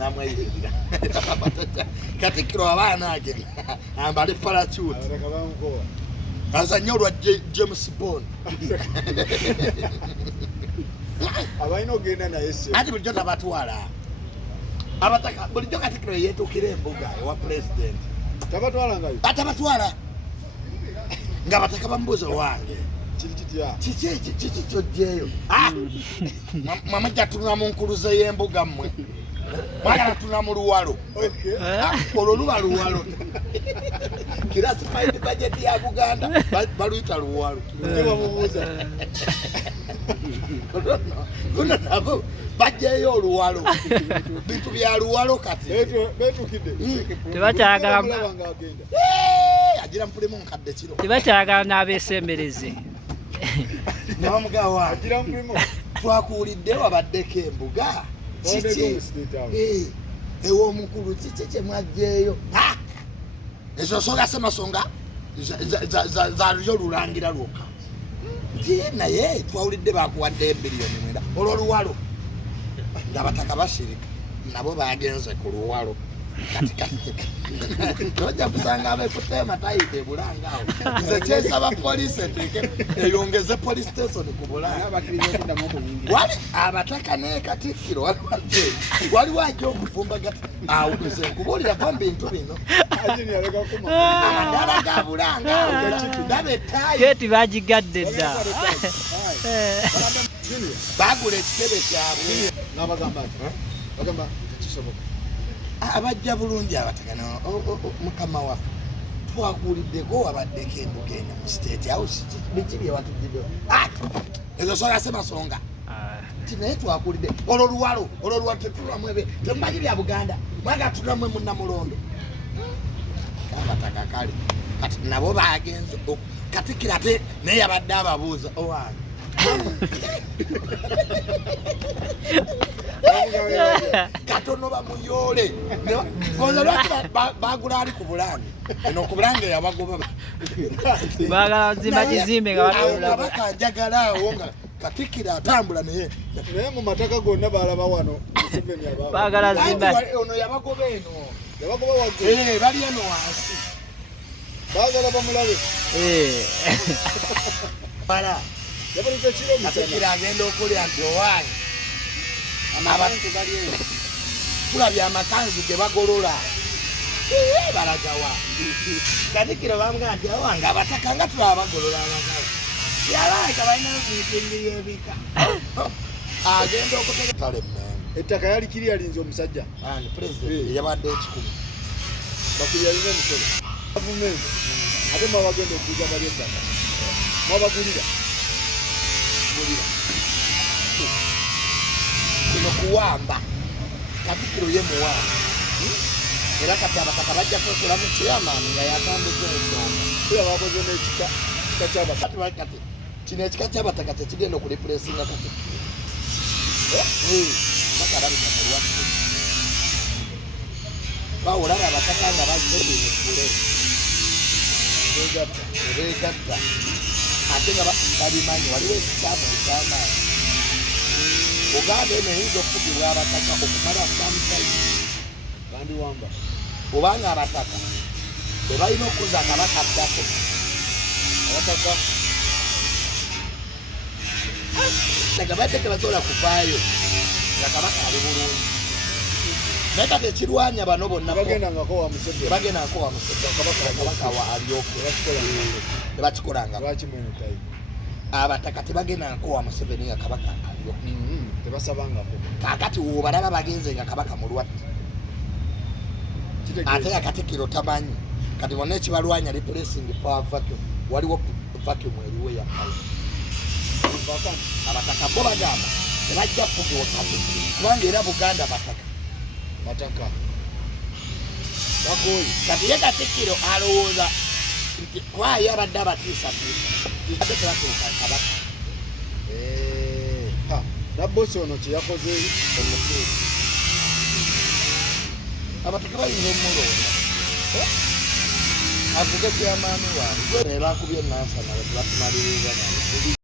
namweyirira Katikkiro abaana agenda ambale parachute azanye olwa James Bond abalina ogenda naye ati bulijjo tabatwala abataka bulijjo Katikkiro yeetuukira embuga ewa president tabatwala ngayo atabatwala nga bataka bamubuuza wange kiki kyojjeeyo mwamajja tunula mu nkuluze y'embuga mmwe mwagala tunula mu luwalo olwo luba luwalo classified budget ya Buganda baluyita luwalo bamubuuza luno nabo bajjayo oluwalo bintu bya luwalo kati beetukidde tebakyagala agira mpulemu nkadde kiro tebakyagala n'abeesembereze nabamugawa twakuwulidde wabaddeko embuga kiki ew'omukulu kiki kyemwajjeeyo ezo nsonga semasonga zaliyo lulangira lwokka nti naye twawulidde bakuwadde biliyoni 9 olwo luwalo ng'abataka basirika nabo bagenze ku luwalo tojja kusanga abekutte amatayita e Bulanga awo nze kyesaba poliisi eteeke eyongeze police station ku Bulanga wali abataka ne Katikkiro waliwo ajja okufumbaga awo nze nkubuulira ko bintu bino amadala ga Bulanga ndaba ettaayi keti bagigadde dda bagula ekitebe kyabwe n'abagamba tekisoboka abajja bulungi abatakana mukama waffe twakuuliddeko wabaddeko embuga eno mu state house biki bye watujjidde ezo sola semasonga nti naye twakuulidde olwo luwalo tetulamu ebe temumanyi bya Buganda mwaga tutulamu munnamulondo abataka kale kati nabo bagenze Katikkiro ate naye yabadde ababuuza owange katono bamuyole ngoza lwaki bagula ali ku Bulange eno ku Bulange yabagoba bagala zimba kizimbe nga batula bakanjagala awo nga Katikkiro atambula naye mu mataka gonna balaba wano bagala zimba ono yabagoba eno yabagoba waggulu bali eno wansi bagala bamulabe yabalika kiro Katikkiro agenda okulya nti owange abantu bali eno tulabye amakanzu ge bagolola balagawa Katikkiro bamugamba nti owange abataka nga tulaba bagolola amakanzu yalaika balina ebintu ebika agenda okutega tale mmembe ettaka yalikiri yalinze omusajja president yabadde ekikumi bakuli yalina omusolo gavumenti ate mwabagenda okuguza bali ettaka mwabagulira kuno kuwamba Katikkiro ye muwamba era kati abataka bajja kwekola mu chairman nga yatambuza ensonga era bakoze n'ekika ky'abataka kati kino ekika ky'abataka tekigenda okulipulesinga Katikkiro bakalabikakulwatu bawulaba abataka nga bazibebinikule begatta ate nga babimanyi waliwo ekikyamu ekyamaanyi Uganda eno eyinza okufugibwa abataka okumala samusayi bandiwamba kubanga abataka tebalina okuza Kabaka addako abataka bagabadde tebasobola kuvaayo nga Kabaka ali bulungi naye kati ekirwanya bano bonna bagendangako wa Museveni Kabaka wa alyoke tebakikolanga abataka tebagendangako wa Museveni nga Kabaka alyoke tebasabangako kakati wobalaba bagenze nga Kabaka mulwadde ate nga Katikkiro tamanyi kati bonna ekibalwanya replacing power vacuum waliwo vacuum eriwo yakala abataka bo bagamba tebajja kufugibwa Katikkiro kubanga era Buganda bataka bakoyi kati ye Katikkiro alowooza nti kwayo abadde abatiisatiisa ate tebatuuka Kabaka nabbosi ono kyeyakoze omutuufu abataka balina omulonda avuge kyamaani waabwe bakubye enansana batumaliriza naye